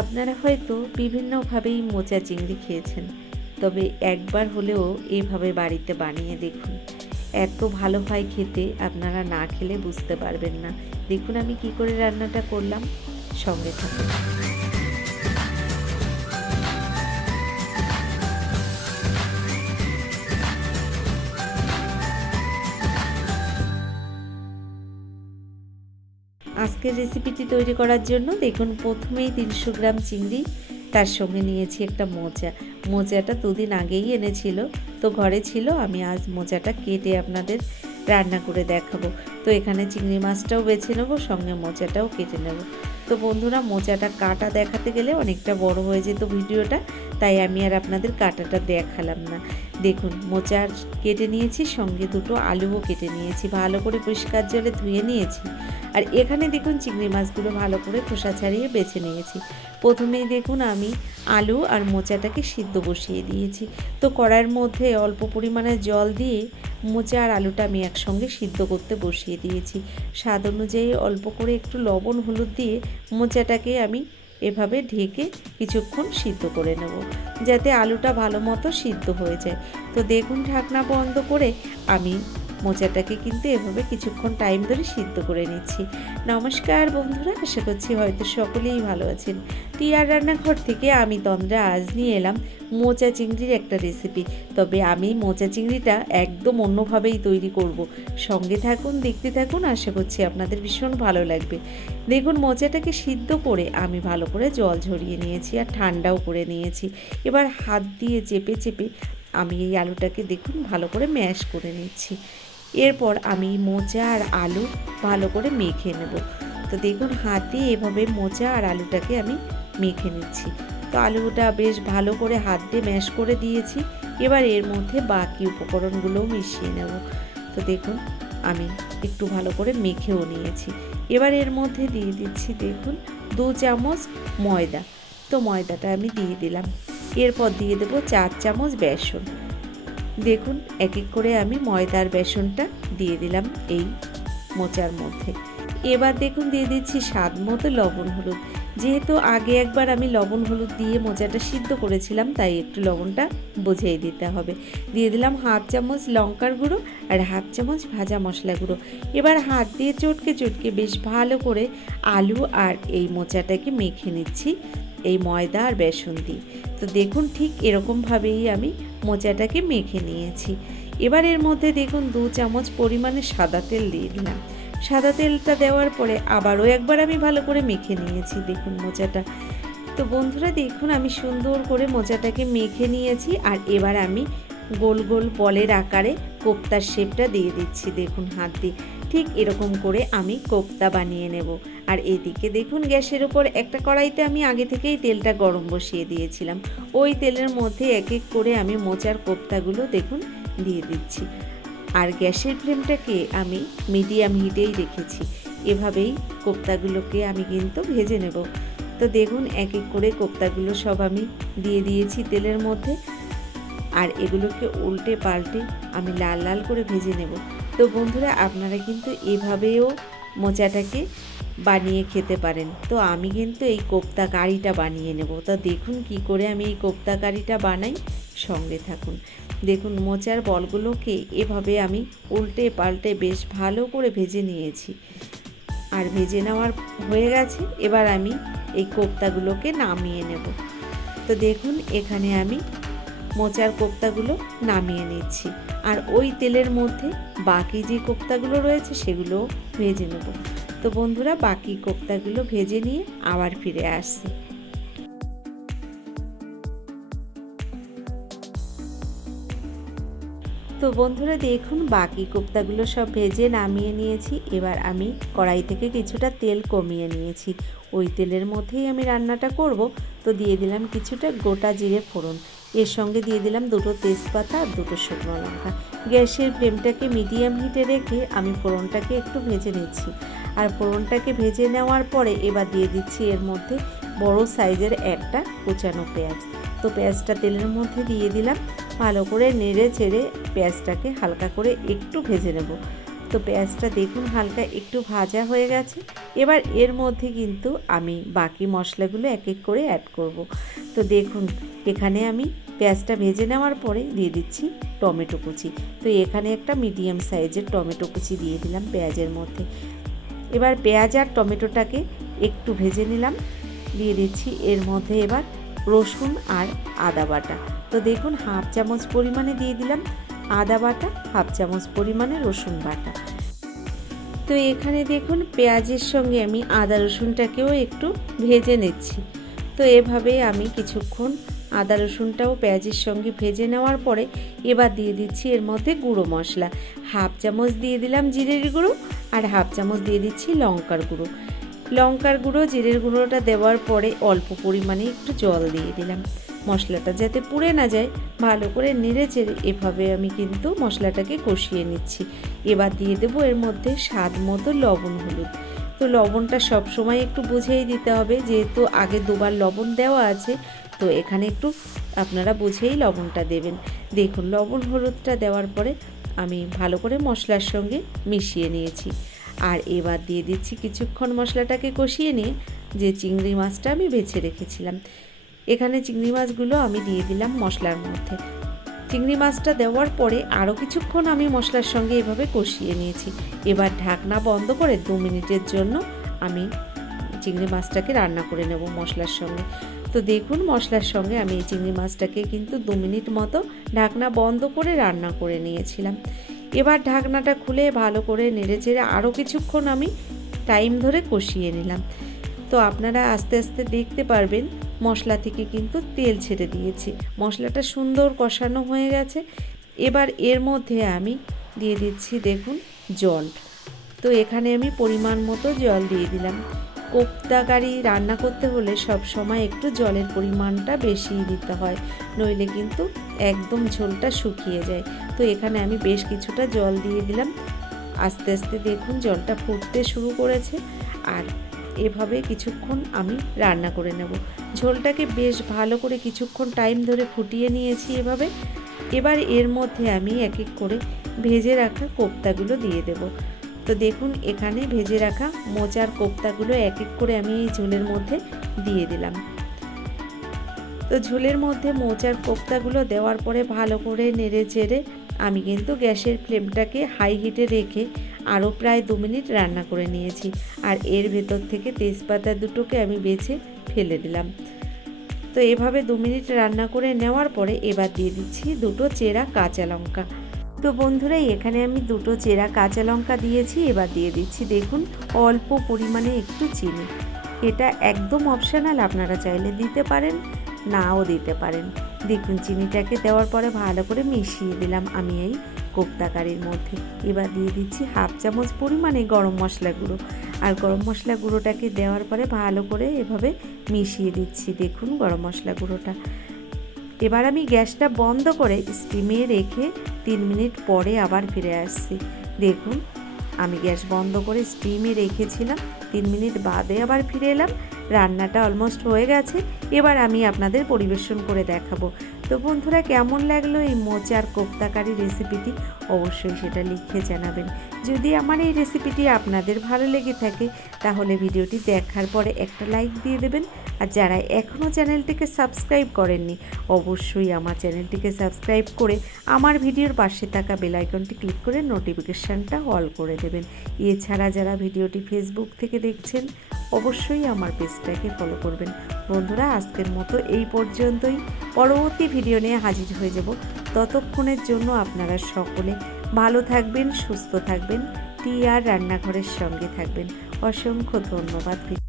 আপনারা হয়তো বিভিন্নভাবেই মোচা চিংড়ি খেয়েছেন, তবে একবার হলেও এভাবে বাড়িতে বানিয়ে দেখুন। এত ভালো হয় খেতে, আপনারা না খেলে বুঝতে পারবেন না। দেখুন আমি কি করে রান্নাটা করলাম। সঙ্গে থাকুন। আজকের রেসিপিটি তৈরি করার জন্য দেখুন প্রথমেই তিনশো গ্রাম চিংড়ি, তার সঙ্গে নিয়েছি একটা মোজা। মোজাটা দুদিন আগেই এনেছিল। তো ঘরে ছিল, আমি আজ মোজাটা কেটে আপনাদের রান্না করে দেখাবো। তো এখানে চিংড়ি মাছটাও বেছে নেব, সঙ্গে মোচাটাও কেটে নেব। তো বন্ধুরা, মোচাটা কাটা দেখাতে গেলে অনেকটা বড় হয়ে যেত ভিডিওটা, তাই আমি আর আপনাদের কাটাটা দেখালাম না। দেখুন, মোচা কেটে নিয়েছি, সঙ্গে দুটো আলুও কেটে নিয়েছি, ভালো করে পরিষ্কার জলে ধুয়ে নিয়েছি। আর এখানে দেখুন, চিংড়ি মাছগুলো ভালো করে খোসা ছাড়িয়ে বেছে নিয়েছি। প্রথমেই দেখুন আমি আলু আর মোচাটাকে সিদ্ধ বসিয়ে দিয়েছি। তো কড়াইয়ের মধ্যে অল্প পরিমাণে জল দিয়ে মোচা আর আলুটা আমি একসঙ্গে সিদ্ধ করতে বসিয়ে দিয়েছি। স্বাদ অনুযায়ী অল্প করে একটু লবণ, হলুদ দিয়ে মোচাটাকে আমি এভাবে ঢেকে কিছুক্ষণ সিদ্ধ করে নেব, যাতে আলুটা ভালো মতো সিদ্ধ হয়ে যায়। তো দেখুন, ঢাকনা বন্ধ করে আমি মোচাটাকে কিন্তু এভাবে কিছুক্ষণ টাইম ধরে সিদ্ধ করে নিচ্ছি। নমস্কার বন্ধুরা, আশা করছি হয়তো সকলেই ভালো আছেন। টিয়ার রান্নাঘর থেকে আমি তন্দ্রা আজ নিয়ে এলাম মোচা চিংড়ির একটা রেসিপি তবে আমি মোচা চিংড়িটা একদম অন্যভাবেই তৈরি করব। সঙ্গে থাকুন, দেখতে থাকুন, আশা করছি আপনাদের ভীষণ ভালো লাগবে। দেখুন, মোচাটাকে সিদ্ধ করে আমি ভালো করে জল ঝরিয়ে নিয়েছি আর ঠান্ডাও করে নিয়েছি। এবার হাত দিয়ে চেপে চেপে আমি এই আলুটাকে দেখুন ভালো করে ম্যাশ করে নিচ্ছি। এরপর আমি মোচা আর আলু ভালো করে মেখে নেব। তো দেখুন, হাতে এভাবে মোচা আর আলুটাকে আমি মেখে নিচ্ছি। তো আলুটা বেশ ভালো করে হাত দিয়ে ম্যাশ করে দিয়েছি। এবার এর মধ্যে বাকি উপকরণগুলোও মিশিয়ে নেব। তো দেখুন, আমি একটু ভালো করে মেখেও নিয়েছি। এবার এর মধ্যে দিয়ে দিচ্ছি, দেখুন, দু চামচ ময়দা। তো ময়দাটা আমি দিয়ে দিলাম। এরপর দিয়ে দেবো চার চামচ বেসন। দেখুন এক এক করে আমি ময়দার বেসনটা দিয়ে দিলাম এই মোচার মধ্যে। এবার দেখুন, দিয়ে দিচ্ছি স্বাদ মতো লবণ হলুদ। যেহেতু আগে একবার আমি লবণ হলুদ দিয়ে মোচাটা সিদ্ধ করেছিলাম, তাই একটু লবণটা বুঝিয়ে দিতে হবে। দিয়ে দিলাম হাফ চামচ লঙ্কার গুঁড়ো আর হাফ চামচ ভাজা মশলা গুঁড়ো। এবার হাত দিয়ে চটকে চটকে বেশ ভালো করে আলু আর এই মোচাটাকে মেখে নিচ্ছি। এই ময়দা আর বেসন দিই। তো দেখুন ঠিক এরকমভাবেই আমি মোচাটাকে মেখে নিয়েছি। এবার এর মধ্যে দেখুন দু চামচ পরিমাণে সাদা তেল দিয়ে দিলাম। সাদা তেলটা দেওয়ার পরে আবারও একবার আমি ভালো করে মেখে নিয়েছি দেখুন মোচাটা। তো বন্ধুরা দেখুন আমি সুন্দর করে মোচাটাকে মেখে নিয়েছি আর এবার আমি গোল গোল বলের আকারে কোপ্তার শেপটা দিয়ে দিচ্ছি দেখুন হাত দিয়ে। ঠিক এরকম করে আমি কোপ্তা বানিয়ে নেব। আর এদিকে দেখুন, গ্যাসের উপর একটা কড়াইতে আমি আগে থেকেই তেলটা গরম বসিয়ে দিয়েছিলাম। ওই তেলের মধ্যে এক এক করে আমি মোচার কোপ্তাগুলো দেখুন, দিয়ে দিচ্ছি। আর গ্যাসের ফ্লেমটাকে আমি মিডিয়াম হিটেই রেখেছি। এভাবেই কোপ্তাগুলোকে আমি কিন্তু ভেজে নেব। তো দেখুন, এক এক করে কোপ্তাগুলো সব আমি দিয়ে দিয়েছি তেলের মধ্যে। আর এগুলোকে উল্টে পাল্টে আমি লাল লাল করে ভেজে নেব। তো বন্ধুরা, আপনারা কিন্তু এভাবেও মোচাটাকে বানিয়ে খেতে পারেন। তো আমি কিন্তু এই কোপ্তা কারিটা বানিয়ে নেব। তো দেখুন কি করে আমি এই কোপ্তা কারিটা বানাই। সঙ্গে থাকুন। দেখুন মোচার বলগুলোকে এভাবে আমি উল্টে পাল্টে বেশ ভালো করে ভেজে নিয়েছি। আর ভেজে নেওয়ার হয়ে গেছে। এবার আমি এই কোপ্তাগুলোকে নামিয়ে নেব। তো দেখুন এখানে আমি মোচার কোপ্তাগুলো নামিয়ে নিচ্ছি। আর ওই তেলের মধ্যে বাকি যে কোপ্তাগুলো রয়েছে সেগুলো ভেজে নেব। তো বন্ধুরা, বাকি কোপ্তাগুলো ভেজে নিয়ে আবার ফিরে আসছি। তো বন্ধুরা, দেখুন, বাকি কোপ্তাগুলো সব ভেজে নামিয়ে নিয়েছি। এবার আমি কড়াই থেকে কিছুটা তেল কমিয়ে নিয়েছি। ওই তেলের মধ্যেই আমি রান্নাটা করব। তো দিয়ে দিলাম কিছুটা গোটা জিরে ফোড়ন। এর সঙ্গে দিয়ে দিলাম দুটো তেজপাতা আর দুটো শুকনো লঙ্কা। গ্যাসের ফ্লেমটাকে মিডিয়াম হিটে রেখে আমি ফোড়নটাকে একটু ভেজে নিচ্ছি। আর ফোড়নটাকে ভেজে নেওয়ার পরে এবার দিয়ে দিচ্ছি এর মধ্যে বড় সাইজের একটা কুচানো পেঁয়াজ। তো পেঁয়াজটা তেলের মধ্যে দিয়ে দিলাম, ভালো করে নেড়ে চেড়ে পেঁয়াজটাকে হালকা করে একটু ভেজে নেব। তো পেঁয়াজটা দেখুন হালকা একটু ভাজা হয়ে গেছে। এবার এর মধ্যে কিন্তু আমি বাকি মশলাগুলো এক এক করে অ্যাড করব। তো দেখুন, এখানে আমি পেঁয়াজটা ভেজে নেওয়ার পরে দিয়ে দিচ্ছি টমেটো কুচি। তো এখানে একটা মিডিয়াম সাইজের টমেটো কুচি দিয়ে দিলাম পেঁয়াজের মধ্যে। এবার পেঁয়াজ আর টমেটোটাকে একটু ভেজে নিলাম। দিয়ে দিচ্ছি এর মধ্যে এবার রসুন আর আদা বাটা। তো দেখুন, হাফ চামচ পরিমাণে দিয়ে দিলাম আদা বাটা, হাফ চামচ পরিমাণে রসুন বাটা। তো এখানে দেখুন, পেঁয়াজের সঙ্গে আমি আদা রসুনটাকেও একটু ভেজে নিচ্ছি। তো এভাবে আমি কিছুক্ষণ আদা রসুনটাও পেঁয়াজের সঙ্গে ভেজে নেওয়ার পরে এবার দিয়ে দিচ্ছি এর মধ্যে গুঁড়ো মশলা। হাফ চামচ দিয়ে দিলাম জিরের গুঁড়ো আর হাফ চামচ দিয়ে দিচ্ছি লঙ্কার গুঁড়ো। লঙ্কার গুঁড়ো, জিরের গুঁড়োটা দেওয়ার পরে অল্প পরিমাণে একটু জল দিয়ে দিলাম। মশলাটা যাতে পুড়ে না যায়, ভালো করে নেড়ে চেড়ে এভাবে আমি কিন্তু মশলাটাকে কষিয়ে নিচ্ছি। এবার দিয়ে দেবো এর মধ্যে স্বাদ মতো লবণ হলুদ। তো লবণটা সবসময় একটু বুঝেই দিতে হবে, যেহেতু আগে দুবার লবণ দেওয়া আছে তো এখানে একটু আপনারা বুঝেই লবণটা দেবেন। দেখুন, লবণ হলুদটা দেওয়ার পরে আমি ভালো করে মশলার সঙ্গে মিশিয়ে নিয়েছি। আর এবার দিয়ে দিচ্ছি কিছুক্ষণ মশলাটাকে কষিয়ে নিয়ে যে চিংড়ি মাছটা আমি বেছে রেখেছিলাম। এখানে চিংড়ি মাছগুলো আমি দিয়ে দিলাম মশলার মধ্যে। চিংড়ি মাছটা দেওয়ার পরে আরও কিছুক্ষণ আমি মশলার সঙ্গে এভাবে কষিয়ে নিয়েছি। এবার ঢাকনা বন্ধ করে দু মিনিটের জন্য আমি চিংড়ি মাছটাকে রান্না করে নেব মশলার সঙ্গে। তো দেখুন, মশলার সঙ্গে আমি এই চিংড়ি মাছটাকে কিন্তু দু মিনিট মতো ঢাকনা বন্ধ করে রান্না করে নিয়েছিলাম। এবার ঢাকনাটা খুলে ভালো করে নেড়ে চেড়ে আরও কিছুক্ষণ আমি টাইম ধরে কষিয়ে নিলাম। তো আপনারা আস্তে আস্তে দেখতে পারবেন, মশলা থেকে কিন্তু তেল ছেড়ে দিয়েছি। মশলাটা সুন্দর কষানো হয়ে গেছে। এবার এর মধ্যে আমি দিয়ে দিচ্ছি দেখুন, জল। তো এখানে আমি পরিমাণ মতো জল দিয়ে দিলাম। কোপ্তাকারি রান্না করতে হলে সব সময় একটু জলের পরিমাণটা বেশি দিতে হয়, নইলে কিন্তু একদম ঝোলটা শুকিয়ে যায়। তো এখানে আমি বেশ কিছুটা জল দিয়ে দিলাম। আস্তে আস্তে দেখুন জলটা ফুটতে শুরু করেছে আর এভাবে কিছুক্ষণ আমি রান্না করে নেব। ঝোলটাকে বেশ ভালো করে কিছুক্ষণ টাইম ধরে ফুটিয়ে নিয়েছি এভাবে। এবার এর মধ্যে আমি এক এক করে ভেজে রাখা কোপ্তাগুলো দিয়ে দেব। তো দেখুন, এখানে ভেজে রাখা মোচার কোপ্তাগুলো এক এক করে আমি এই ঝোলের মধ্যে দিয়ে দিলাম। তো ঝোলের মধ্যে মোচার কোপ্তাগুলো দেওয়ার পরে ভালো করে নেড়ে চেড়ে আমি কিন্তু গ্যাসের ফ্লেমটাকে হাই হিটে রেখে আরও প্রায় দু মিনিট রান্না করে নিয়েছি। আর এর ভেতর থেকে তেজপাতা দুটোকে আমি বেছে ফেলে দিলাম। তো এভাবে দু মিনিট রান্না করে নেওয়ার পরে এবার দিয়ে দিচ্ছি দুটো চেরা কাঁচা লঙ্কা। তো বন্ধুরা এখানে আমি দুটো চেরা কাঁচা লঙ্কা দিয়েছি, এবার দিয়ে দিচ্ছি দেখুন, অল্প পরিমাণে একটু চিনি। এটা একদম অপশানাল আপনারা চাইলে দিতে পারেন, নাও দিতে পারেন। দেখুন, চিনিটাকে দেওয়ার পরে ভালো করে মিশিয়ে দিলাম আমি এই কোপ্তা কারির মধ্যে। এবার দিয়ে দিচ্ছি হাফ চামচ পরিমাণে গরম মশলা গুঁড়ো। আর গরম মশলা গুঁড়োটাকে দেওয়ার পরে ভালো করে এভাবে মিশিয়ে দিচ্ছি, দেখুন গরম মশলা গুঁড়োটা। এবার আমি গ্যাসটা বন্ধ করে স্টিমে রেখে তিন মিনিট পরে আবার ফিরে আসছি। দেখুন, আমি গ্যাস বন্ধ করে স্টিমে রেখেছিলাম তিন মিনিট বাদে আবার ফিরে এলাম। রান্নাটা অলমোস্ট হয়ে গেছে, এবার আমি আপনাদের পরিবেশন করে দেখাবো। তো বন্ধুরা, কেমন লাগল এই মোচার কোপ্তাকারি রেসিপিটি অবশ্যই সেটা লিখে জানাবেন। যদি আমার এই রেসিপিটি আপনাদের ভালো লেগে থাকে, তাহলে ভিডিওটি দেখার পরে একটা লাইক দিয়ে দেবেন। আর যারা এখনও চ্যানেলটিকে সাবস্ক্রাইব করেননি, অবশ্যই আমার চ্যানেলটিকে সাবস্ক্রাইব করে আমার ভিডিওর পাশে থাকা বেলাইকনটি ক্লিক করে নোটিফিকেশানটা অল করে দেবেন। এছাড়া যারা ভিডিওটি ফেসবুক থেকে দেখছেন, অবশ্যই আমার পেজটাকে ফলো করবেন। বন্ধুরা, আজকের মতো এই পর্যন্তই। পরবর্তী ভিডিও নিয়ে হাজির হয়ে যাব। ততক্ষণের জন্য আপনারা সকলে ভালো থাকবেন সুস্থ থাকবেন টি আর রান্নাঘরের সঙ্গে থাকবেন। অসংখ্য ধন্যবাদ।